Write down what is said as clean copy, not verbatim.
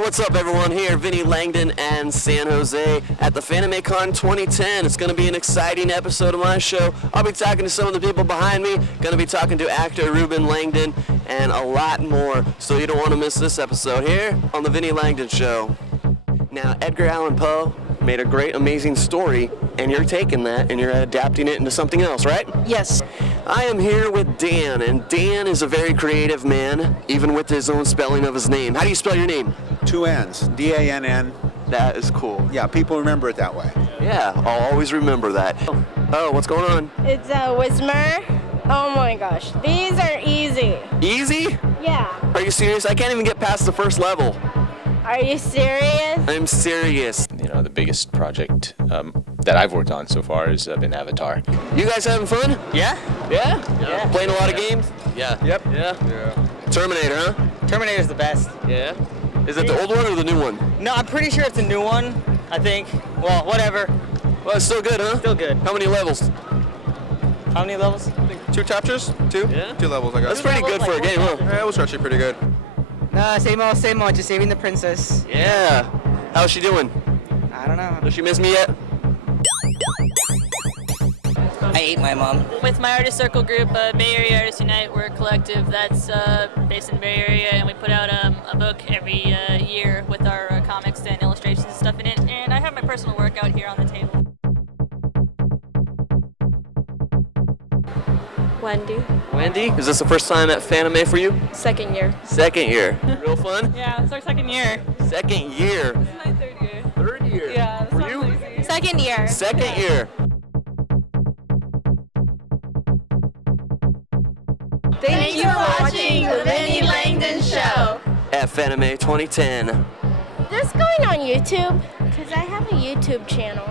What's up everyone? Here, Vinny Langdon and San Jose at the FanimeCon 2010. It's going to be an exciting episode of my show. I'll be talking to some of the people behind me, going to be talking to actor Ruben Langdon, and a lot more. So you don't want to miss this episode here on the Vinny Langdon Show. Now, Edgar Allan Poe made a great, amazing story, and you're taking that and you're adapting it into something else, right? Yes. I am here with Dan, and Dan is a very creative man, even with his own spelling of his name. How do you spell your name? 2 N's, D-A-N-N. That is cool. Yeah, people remember it that way. Yeah, I'll always remember that. Oh, what's going on? It's a Whismer. Oh my gosh, these are easy. Easy? Yeah. Are you serious? I can't even get past the first level. Are you serious? I'm serious. You know, the biggest project that I've worked on so far has been Avatar. You guys having fun? Yeah? Yeah? Playing a lot of games? Yeah. Yep. Yeah. Terminator, huh? Terminator's the best. Yeah. Is it the old one or the new one? No, I'm pretty sure it's a new one, I think. Well, whatever. Well, it's still good, huh? Still good. How many levels? How many levels? I think 2 chapters? 2? Yeah. 2 levels, I guess. That's pretty good for a game, huh? Yeah, it was actually pretty good. Same old, just saving the princess. Yeah. How's she doing? I don't know. Does she miss me yet? I ate my mom. With my artist circle group, Bay Area Artists Unite, we're a collective that's based in the Bay Area, and we put out a book every year with our comics and illustrations and stuff in it. And I have my personal work out here on the table. Wendy. Wendy? Is this the first time at Fanime for you? Second year. Second year. Real fun? Yeah, it's our second year. Second year. This is my third year. Third year. Yeah, For you? Second year. Second year. Thank you for watching the Vinny Langdon Show. At Fanime 2010. This going on YouTube? Because I have a YouTube channel.